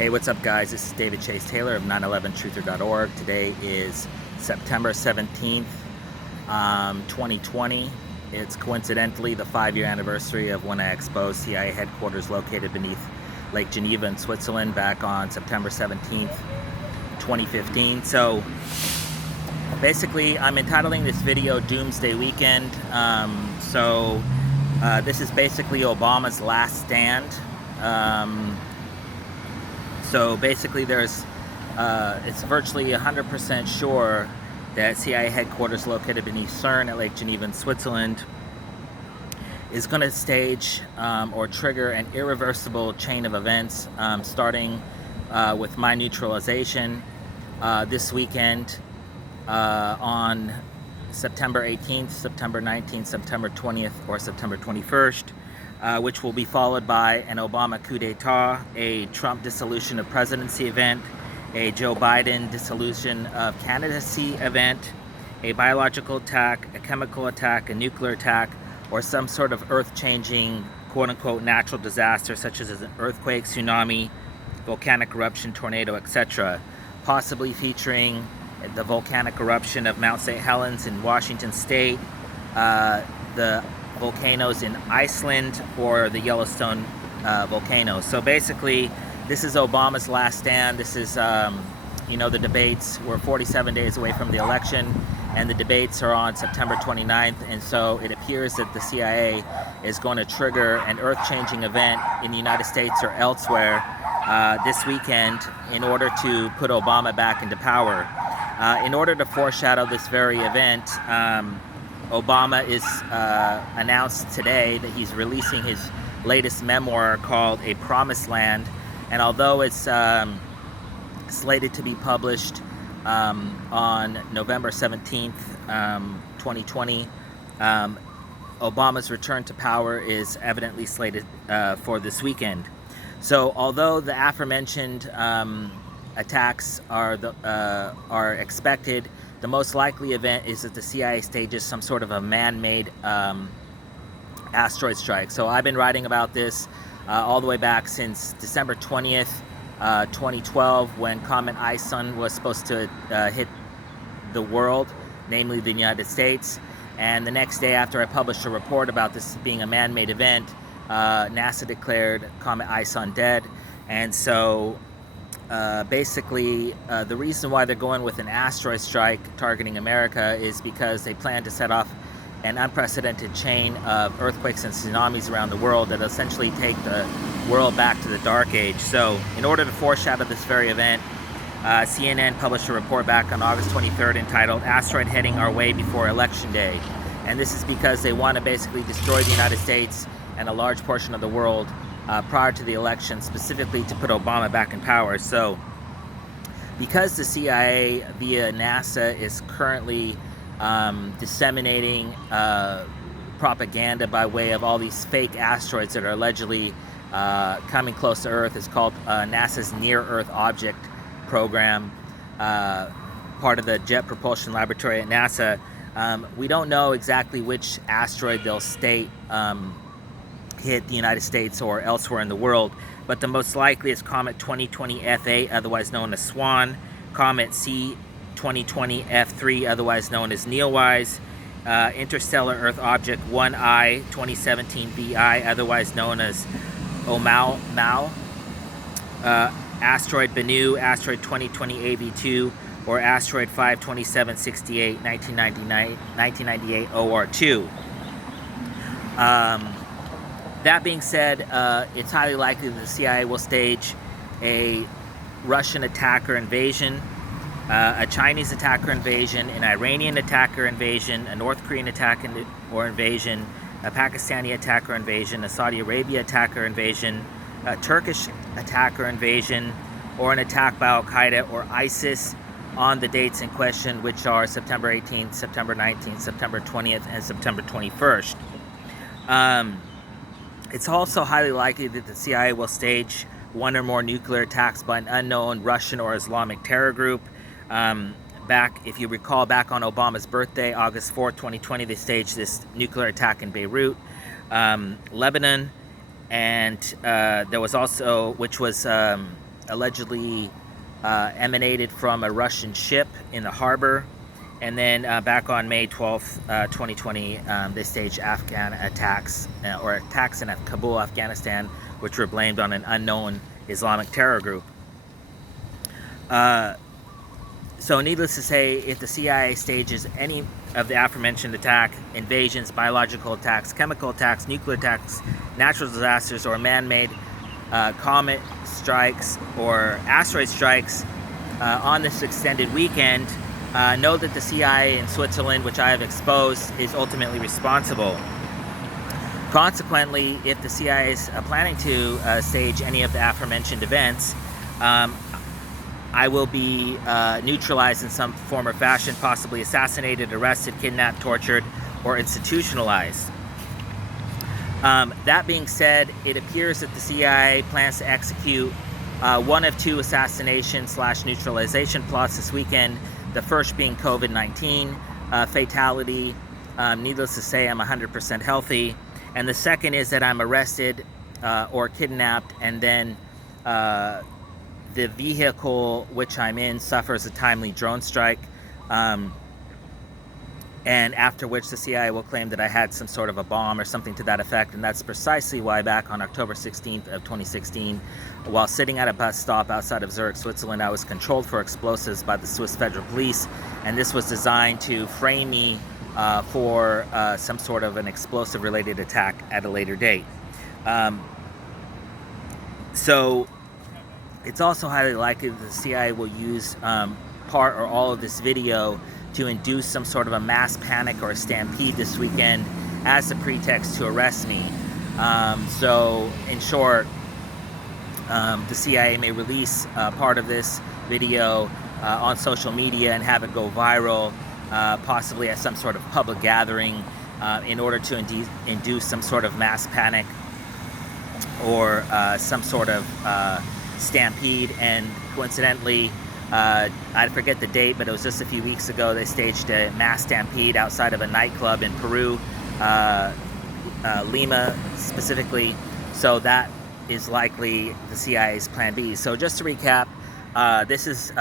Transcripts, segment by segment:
Hey, what's up, guys? This is David Chase Taylor of 911truther.org. Today is September 17th, 2020. It's coincidentally the 5-year anniversary of when I exposed CIA headquarters located beneath Lake Geneva in Switzerland back on September 17th, 2015. So basically, I'm entitling this video Doomsday Weekend. This is basically Obama's last stand. So basically it's virtually 100% sure that CIA headquarters located beneath CERN at Lake Geneva in Switzerland is going to stage or trigger an irreversible chain of events, starting with my neutralization this weekend on September 18th, September 19th, September 20th, or September 21st. Which will be followed by an Obama coup d'etat, a Trump dissolution of presidency event, a Joe Biden dissolution of candidacy event, a biological attack, a chemical attack, a nuclear attack, or some sort of earth-changing, quote-unquote, natural disaster such as an earthquake, tsunami, volcanic eruption, tornado, etc., possibly featuring the volcanic eruption of Mount St. Helens in Washington State, the volcanoes in Iceland, or the Yellowstone volcano. So basically, this is Obama's last stand. This is, the debates. We're 47 days away from the election, and the debates are on September 29th. And so it appears that the CIA is going to trigger an earth-changing event in the United States or elsewhere this weekend in order to put Obama back into power. In order to foreshadow this very event, Obama is announced today that he's releasing his latest memoir called A Promised Land, and although it's slated to be published on November 17th, 2020, Obama's return to power is evidently slated for this weekend. So although the aforementioned attacks are expected, the most likely event is that the CIA stages some sort of a man-made asteroid strike. So I've been writing about this all the way back since December 20th, 2012, when Comet Ison was supposed to hit the world, namely the United States. And the next day after I published a report about this being a man-made event, NASA declared Comet Ison dead. And so basically, the reason why they're going with an asteroid strike targeting America is because they plan to set off an unprecedented chain of earthquakes and tsunamis around the world that essentially take the world back to the Dark Age. So in order to foreshadow this very event, CNN published a report back on August 23rd entitled "Asteroid Heading Our Way Before Election Day." And this is because they want to basically destroy the United States and a large portion of the world prior to the election, specifically to put Obama back in power. So because the CIA via NASA is currently disseminating propaganda by way of all these fake asteroids that are allegedly coming close to Earth, is called NASA's Near Earth Object Program, part of the Jet Propulsion Laboratory at NASA. We don't know exactly which asteroid they'll state hit the United States or elsewhere in the world, but the most likely is Comet 2020 F8, otherwise known as SWAN, Comet C 2020 F3, otherwise known as Neowise, Interstellar Earth Object 1I 2017 BI, otherwise known as Oumuamua, Asteroid Bennu, Asteroid 2020 AV2, or Asteroid 52768 1998 OR2. That being said, it's highly likely that the CIA will stage a Russian attacker invasion, a Chinese attacker invasion, an Iranian attacker invasion, a North Korean attack or invasion, a Pakistani attacker invasion, a Saudi Arabia attacker invasion, a Turkish attacker invasion, or an attack by Al-Qaeda or ISIS on the dates in question, which are September 18th, September 19th, September 20th, and September 21st. It's also highly likely that the CIA will stage one or more nuclear attacks by an unknown Russian or Islamic terror group. If you recall, back on Obama's birthday, August 4th, 2020, they staged this nuclear attack in Beirut, Lebanon, and there was also, which was allegedly emanated from a Russian ship in the harbor. And then back on May 12th, 2020, they staged Afghan attacks, or attacks in Kabul, Afghanistan, which were blamed on an unknown Islamic terror group. So needless to say, if the CIA stages any of the aforementioned attack, invasions, biological attacks, chemical attacks, nuclear attacks, natural disasters, or man-made comet strikes or asteroid strikes on this extended weekend, know that the CIA in Switzerland, which I have exposed, is ultimately responsible. Consequently, if the CIA is planning to stage any of the aforementioned events, I will be neutralized in some form or fashion, possibly assassinated, arrested, kidnapped, tortured, or institutionalized. That being said, it appears that the CIA plans to execute one of two assassination/neutralization plots this weekend. The first being COVID-19 fatality. Needless to say, I'm 100% healthy. And the second is that I'm arrested or kidnapped, and then the vehicle which I'm in suffers a timely drone strike, and after which the CIA will claim that I had some sort of a bomb or something to that effect. And that's precisely why back on October 16th of 2016, while sitting at a bus stop outside of Zurich, Switzerland, I was controlled for explosives by the Swiss Federal Police, and this was designed to frame me for some sort of an explosive related attack at a later date. So it's also highly likely that the CIA will use part or all of this video to induce some sort of a mass panic or a stampede this weekend as a pretext to arrest me. So in short, the CIA may release part of this video on social media and have it go viral, possibly at some sort of public gathering, in order to induce some sort of mass panic or some sort of stampede. And coincidentally, I forget the date, but it was just a few weeks ago, they staged a mass stampede outside of a nightclub in Peru, Lima specifically. So that is likely the CIA's plan B. So just to recap, this is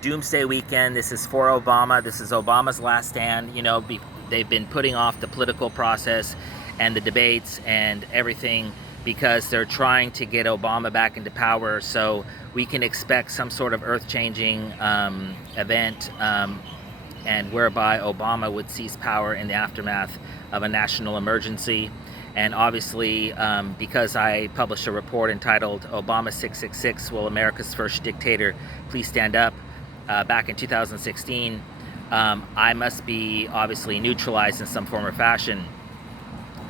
Doomsday weekend. This is for Obama. This is Obama's last stand. You know, they've been putting off the political process and the debates and everything because they're trying to get Obama back into power. So we can expect some sort of earth-changing event, and whereby Obama would seize power in the aftermath of a national emergency. And obviously, because I published a report entitled Obama 666, Will America's First Dictator Please Stand Up, back in 2016, I must be obviously neutralized in some form or fashion.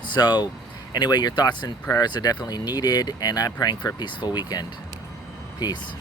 So anyway, your thoughts and prayers are definitely needed, and I'm praying for a peaceful weekend. Peace.